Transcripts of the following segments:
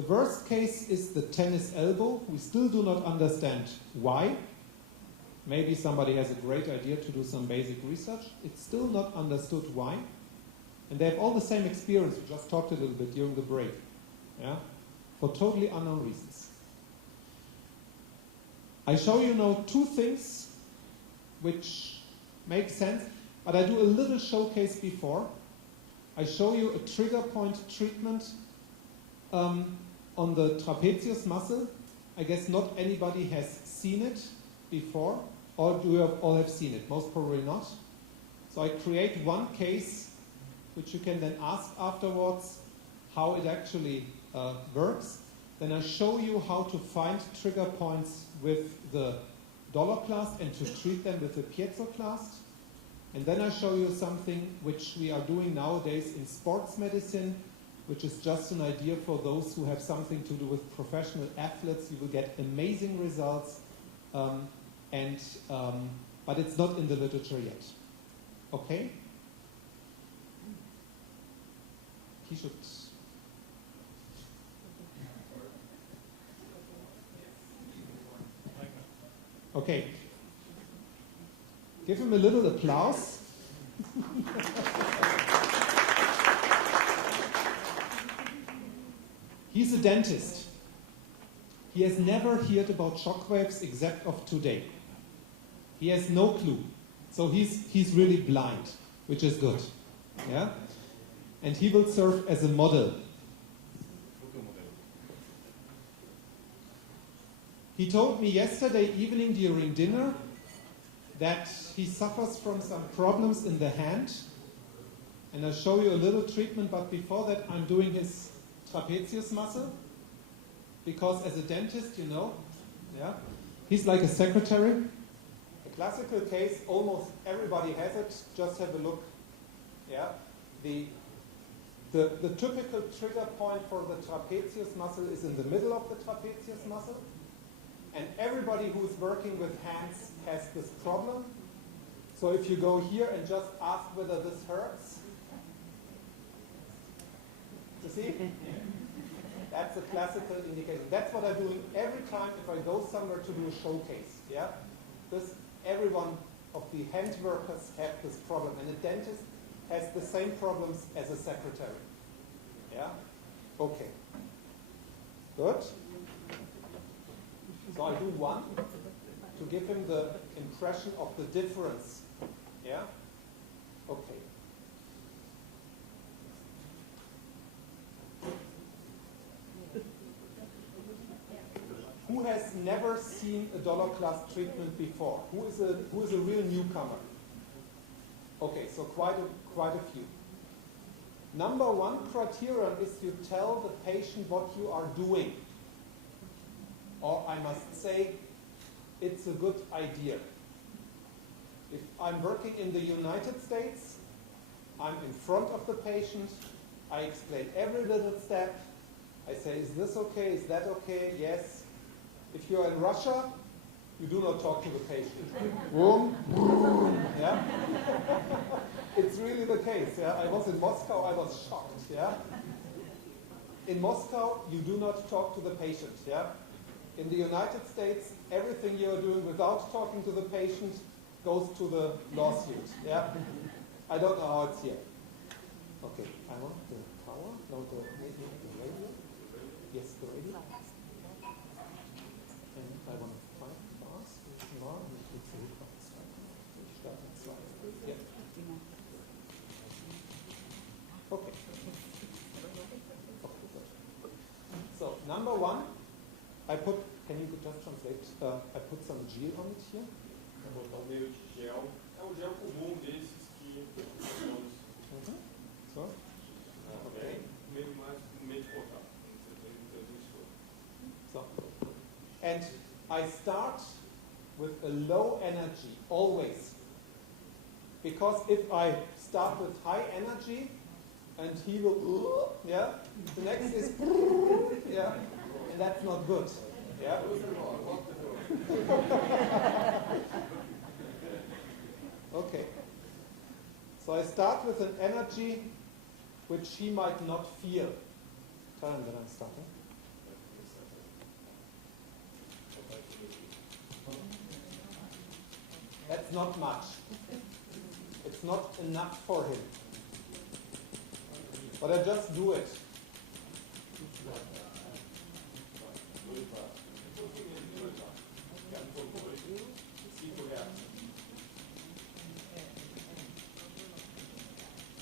The worst case is the tennis elbow. We still do not understand why. Maybe somebody has a great idea to do some basic research. It's still not understood why. And they have all the same experience. We just talked a little bit during the break. Yeah? For totally unknown reasons. I show you now two things which make sense, but I do a little showcase before. I show you a trigger point treatment on the trapezius muscle. I guess not anybody has seen it before, or do you all have seen it? Most probably not. So I create one case, which you can then ask afterwards how it actually works. Then I show you how to find trigger points with the dollar-clast and to treat them with the piezo-clast. And then I show you something which we are doing nowadays in sports medicine, which is just an idea for those who have something to do with professional athletes. You will get amazing results, but it's not in the literature yet. Okay? He should... Okay. Give him a little applause. He's a dentist. He has never heard about shockwaves except of today. He has no clue. So he's really blind, which is good. Yeah? And he will serve as a model. He told me yesterday evening during dinner that he suffers from some problems in the hand. And I'll show you a little treatment, but before that I'm doing his trapezius muscle. Because as a dentist, you know, yeah, he's like a secretary. A classical case, almost everybody has it. Just have a look. Yeah, the typical trigger point for the trapezius muscle is in the middle of the trapezius muscle. And everybody who's working with hands has this problem. So if you go here and just ask whether this hurts, you see? That's a classical indication. That's what I'm doing every time if I go somewhere to do a showcase. Yeah? Every one of the hand workers have this problem. And a dentist has the same problems as a secretary. Yeah? Okay. Good. So I do one to give him the impression of the difference. Yeah? Okay. Who has never seen a dollar-class treatment before? Who is a real newcomer? Okay, so quite a few. Number one criterion is you tell the patient what you are doing. Or I must say, it's a good idea. If I'm working in the United States, I'm in front of the patient, I explain every little step. I say, is this okay? Is that okay? Yes. If you're in Russia, you do not talk to the patient. Boom, boom, yeah? It's really the case, yeah? I was in Moscow, I was shocked, yeah? In Moscow, you do not talk to the patient, yeah? In the United States, everything you're doing without talking to the patient goes to the lawsuit, yeah? I don't know how it's here. Okay, I want the power, no, the radio. Yes, the radio. And I want to find fast. Yeah. Okay. So, number one, I put, can you just translate? I put some gel on it here. Botar um meio de gel. É um gel comum desses que So. Okay. Meio de botar. So. And I start with a low energy, always. Because if I start with high energy, and he will, yeah, the next is, yeah, and that's not good. Yeah. Okay. So I start with an energy which he might not feel. Tell him that I'm starting. That's not much. It's not enough for him. But I just do it.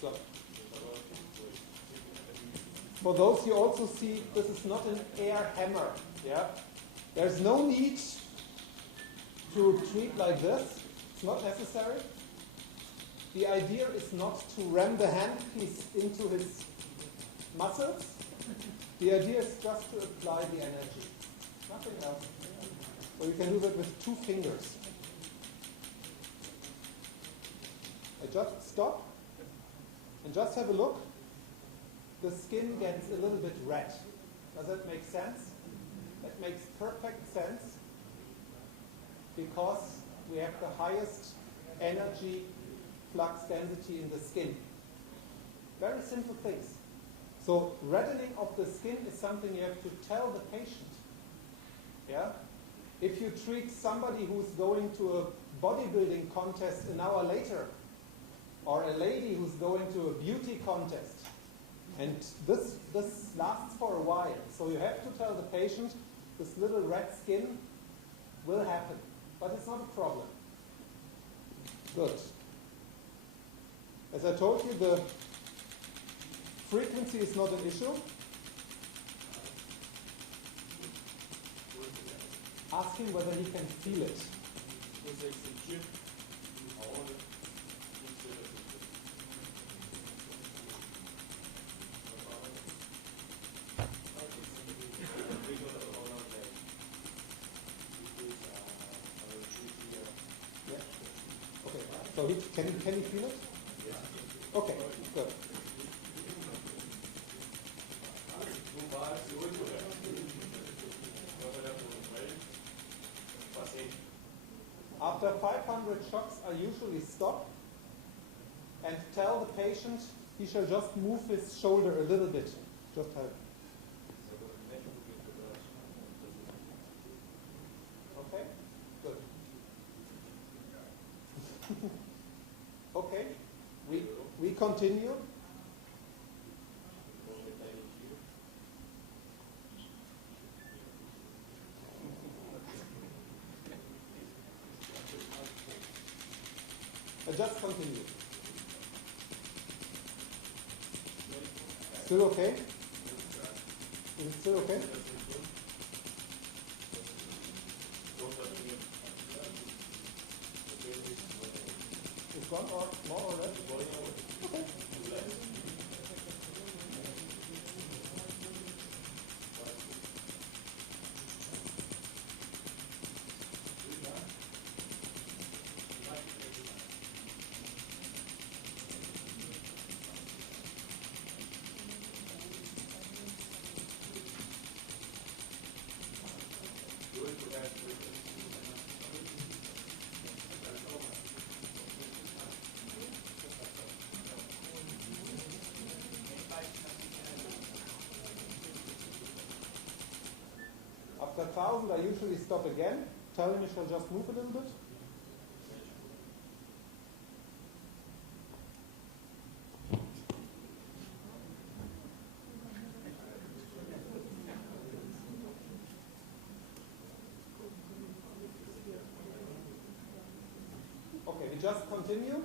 So, for those you also see, this is not an air hammer. Yeah? There's no need to treat like this. It's not necessary. The idea is not to ram the handpiece into his muscles. The idea is just to apply the energy. Nothing else. So you can do that with 2 fingers. I just stop and just have a look. The skin gets a little bit red. Does that make sense? That makes perfect sense because we have the highest energy flux density in the skin. Very simple things. So reddening of the skin is something you have to tell the patient. Yeah? If you treat somebody who's going to a bodybuilding contest an hour later, or a lady who's going to a beauty contest, and this lasts for a while, so you have to tell the patient this little red skin will happen, but it's not a problem. Good. As I told you, the frequency is not an issue. Ask him whether he can feel it. Yeah. Okay. So can he feel it? Okay, good. After 500 shocks, I usually stop and tell the patient he shall just move his shoulder a little bit. Just help. Okay, good. Okay, we continue. Just continue. Still okay? Is it still okay? It's gone or more or less? Okay. After 1,000, I usually stop again. Tell him he shall just move a little bit. Okay, we just continue.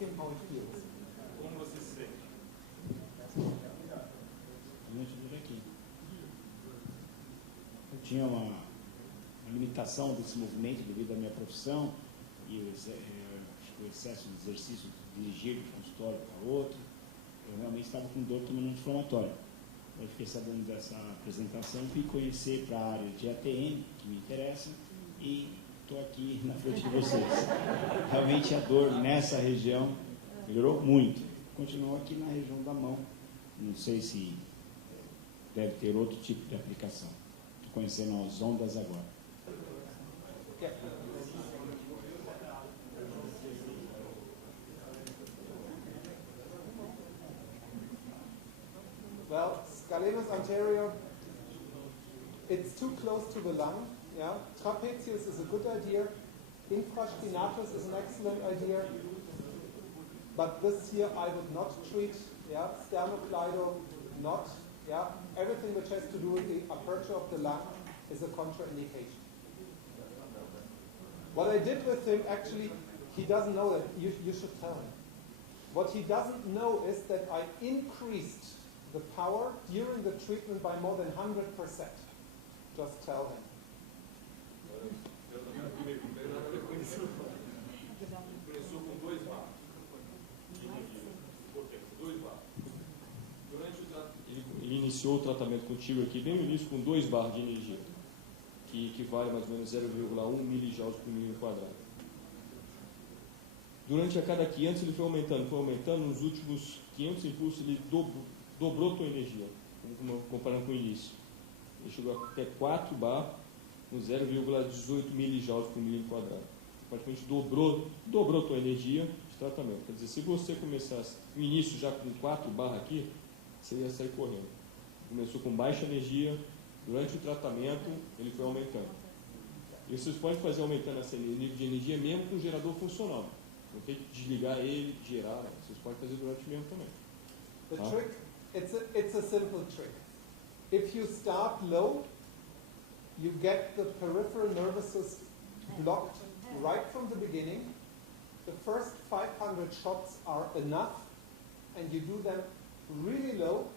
him how it feels. Como você se sente? Eu tinha uma limitação desse movimento devido à minha profissão e o excesso de exercício de dirigir de um consultório para outro. Eu realmente estava com dor tomando anti-inflamatório. Eu fiquei sabendo dessa apresentação, fui conhecer para a área de ATM, que me interessa, e estou aqui na frente de vocês. Realmente a dor nessa região melhorou muito. Continuou aqui na região da mão. Não sei se deve ter outro tipo de aplicação. Estou conhecendo as ondas agora. Well, scalenus anterior, it's too close to the lung. Yeah, trapezius is a good idea. Infraspinatus is an excellent idea. But this here I would not treat. Yeah, sternocleido, not. Yeah, everything which has to do with the aperture of the lung is a contraindication. What I did with him, actually, he doesn't know that. You should tell him. What he doesn't know is that I increased the power during the treatment by more than 100%. Just tell him. Começou com 2 bar. Ele iniciou o tratamento contigo aqui bem no início com 2 bar de energia, que equivale mais ou menos 0,1 milijoules por milímetro quadrado. Durante a cada 500 ele foi aumentando, nos últimos 500 impulsos ele dobrou a tua energia, comparando com o início. Ele chegou até 4 bar com 0,18 milijoules por milímetro quadrado. Praticamente dobrou a tua energia de tratamento. Quer dizer, se você começasse no início já com 4 bar aqui, você ia sair correndo. Começou com baixa energia, durante o tratamento ele foi aumentando. E vocês podem fazer aumentando esse nível de energia mesmo com o gerador funcional. Não tem que desligar ele, gerar, vocês podem fazer durante o mesmo também. The trick, it's a simple trick. If you start low, you get the peripheral nervous system blocked right from the beginning. The first 500 shots are enough, and you do them really low.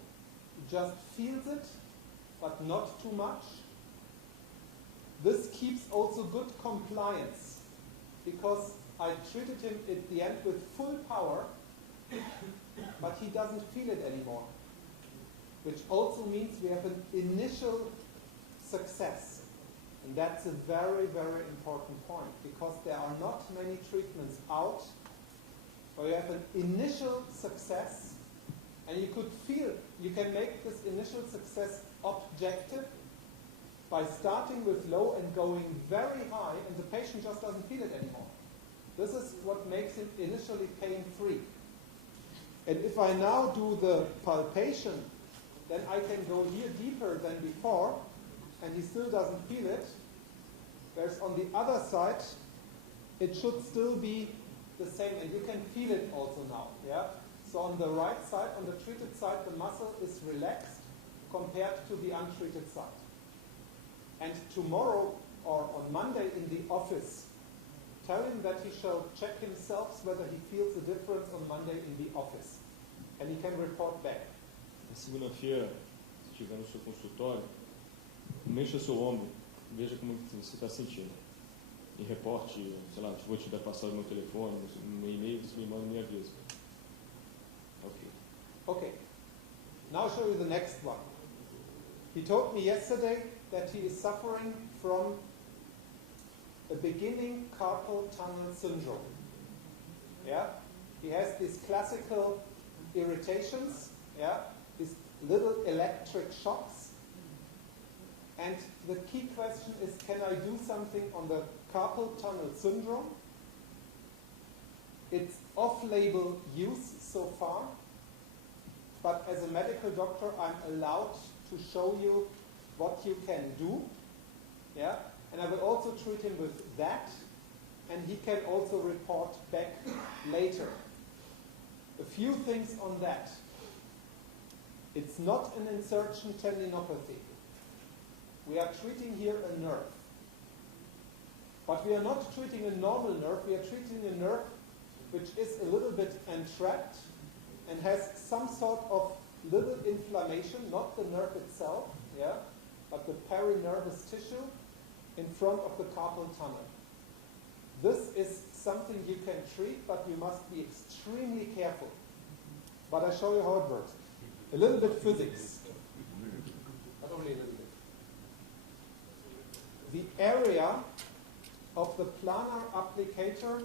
Just feels it, but not too much. This keeps also good compliance, because I treated him at the end with full power, but he doesn't feel it anymore, which also means we have an initial success. And that's a very, very important point, because there are not many treatments out where you have an initial success, and you could feel, you can make this initial success objective by starting with low and going very high, and the patient just doesn't feel it anymore. This is what makes it initially pain-free. And if I now do the palpation, then I can go here deeper than before, and he still doesn't feel it. Whereas on the other side, it should still be the same, and you can feel it also now. Yeah. So on the right side, on the treated side, the muscle is relaxed compared to the untreated side. And tomorrow or on Monday in the office, tell him that he shall check himself whether he feels the difference on Monday in the office, and he can report back. Na segunda-feira, se estiver no seu consultório, mexa seu ombro, veja como você está sentindo. E reporte, sei lá, vou te dar passado no meu telefone, no meu e-mail, você me manda e me avisa. Ok. Okay. Now I'll show you the next one. He told me yesterday that he is suffering from a beginning carpal tunnel syndrome. Yeah? He has these classical irritations, yeah? These little electric shocks. And the key question is, can I do something on the carpal tunnel syndrome? It's off-label use so far, but as a medical doctor, I'm allowed to show you what you can do. Yeah? And I will also treat him with that, and he can also report back later. A few things on that. It's not an insertion tendinopathy. We are treating here a nerve. But we are not treating a normal nerve, we are treating a nerve which is a little bit entrapped and has some sort of little inflammation, not the nerve itself, yeah, but the perinervous tissue in front of the carpal tunnel. This is something you can treat, but you must be extremely careful. But I show you how it works. A little bit physics, but only a little bit. The area of the planar applicator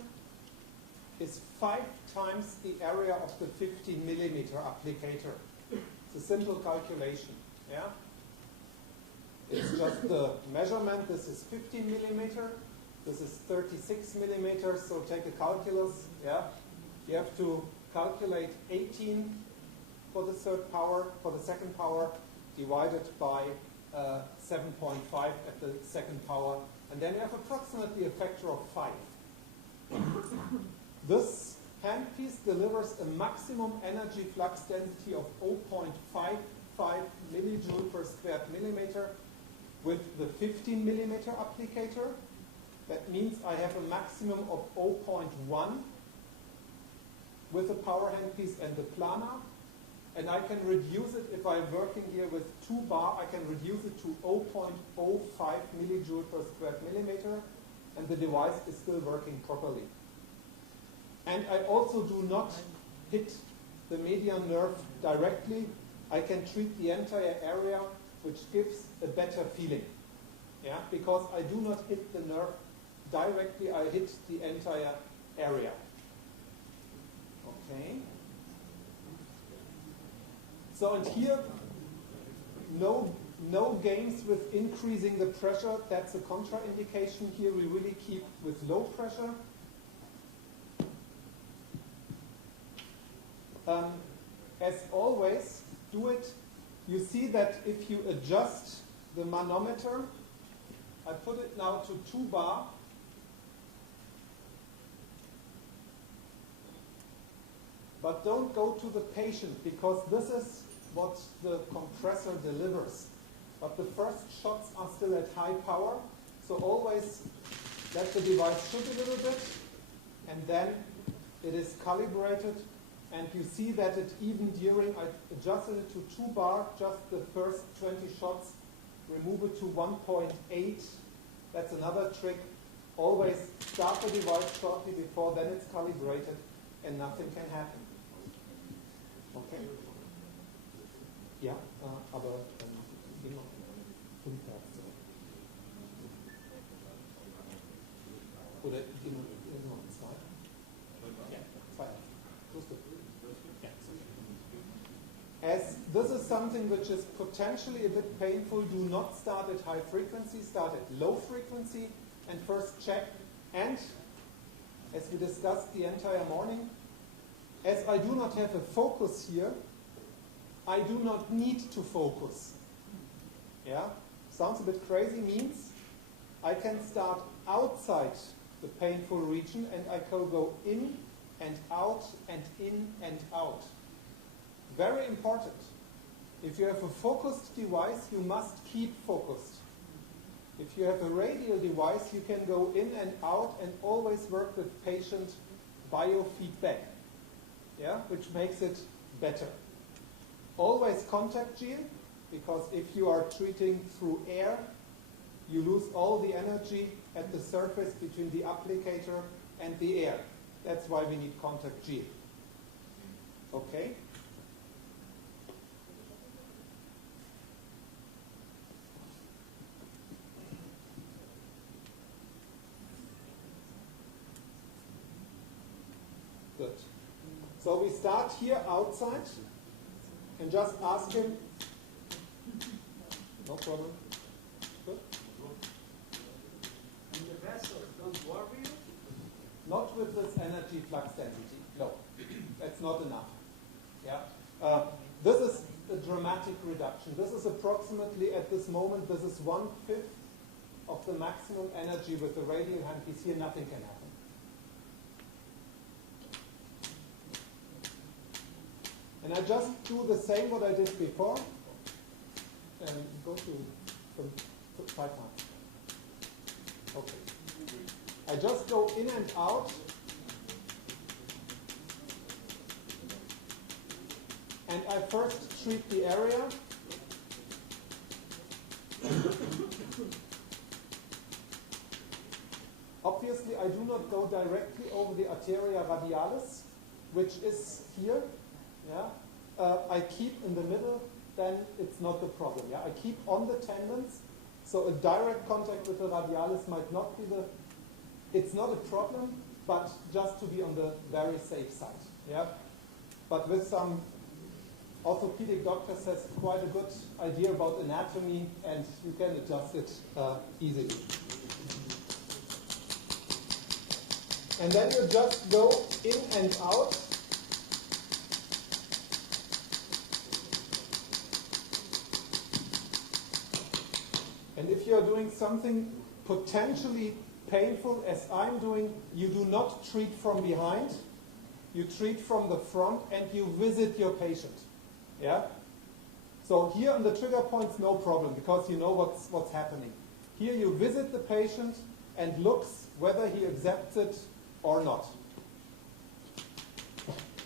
is 5 times the area of the 50 millimeter applicator. It's a simple calculation. Yeah? It's just the measurement. This is 15 millimeter. This is 36 millimeters. So take a calculus. Yeah? You have to calculate 18 for the third power, for the second power, divided by 7.5 at the second power. And then you have approximately a factor of 5. This handpiece delivers a maximum energy flux density of 0.55 millijoule per square millimeter with the 15 millimeter applicator. That means I have a maximum of 0.1 with the power handpiece and the planar. And I can reduce it, if I'm working here with 2 bar, I can reduce it to 0.05 millijoule per square millimeter, and the device is still working properly. And I also do not hit the median nerve directly. I can treat the entire area, which gives a better feeling. Yeah? Because I do not hit the nerve directly, I hit the entire area. Okay. So, and here, no games with increasing the pressure. That's a contraindication. Here we really keep with low pressure. As always, do it. You see that if you adjust the manometer, I put it now to 2 bar. But don't go to the patient, because this is what the compressor delivers. But the first shots are still at high power, so always let the device shoot a little bit, and then it is calibrated, and you see that it even during, I adjusted it to 2 bar, just the first 20 shots, remove it to 1.8. That's another trick. Always start the device shortly before, then it's calibrated, and nothing can happen. Okay. Ja, aber immer 5 Hertz. Oder immer 2? Ja, 2 Hertz. As this is something which is potentially a bit painful, do not start at high frequency, start at low frequency, and first check. And, as we discussed the entire morning, as I do not have a focus here, I do not need to focus. Yeah? Sounds a bit crazy, means I can start outside the painful region and I can go in and out and in and out. Very important. If you have a focused device, you must keep focused. If you have a radial device, you can go in and out and always work with patient biofeedback. Yeah, which makes it better. Always contact gel, because if you are treating through air, you lose all the energy at the surface between the applicator and the air. That's why we need contact gel. Okay? Good. So we start here outside and just ask him. No problem. Good. And the vessel don't worry you? Not with this energy flux density. No, that's not enough. Yeah. This is a dramatic reduction. This is approximately, at this moment, this is 1/5 of the maximum energy with the radial handpiece. Here, nothing can happen. And I just do the same what I did before, and go to 5 times. Okay. I just go in and out and I first treat the area. Obviously, I do not go directly over the arteria radialis, which is here. Yeah? I keep in the middle, then it's not the problem. Yeah? I keep on the tendons, so a direct contact with the radialis might not be it's not a problem, but just to be on the very safe side. Yeah? But with some orthopedic doctor says quite a good idea about anatomy, and you can adjust it easily. And then you just go in and out. And if you're doing something potentially painful, as I'm doing, you do not treat from behind. You treat from the front, and you visit your patient. Yeah? So here on the trigger points, no problem, because you know what's happening. Here you visit the patient and looks whether he accepts it or not.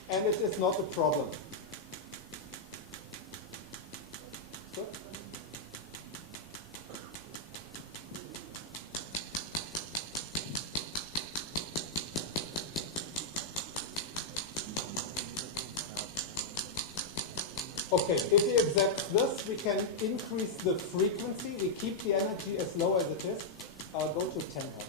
And it is not a problem. Good. Okay, if he accepts this, we can increase the frequency. We keep the energy as low as it is. I'll go to 10 hertz.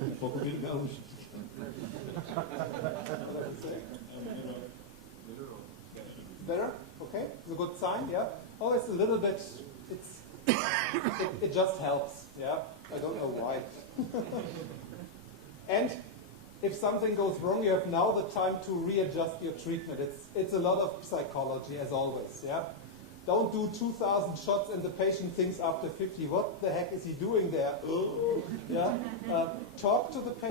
Um pouco vergão. Better? Okay, it's a good sign, yeah? Oh, it's a little bit, it just helps, yeah? I don't know why. And if something goes wrong, you have now the time to readjust your treatment. It's a lot of psychology, as always, yeah? Don't do 2,000 shots and the patient thinks after 50, what the heck is he doing there? Yeah? Talk to the patient.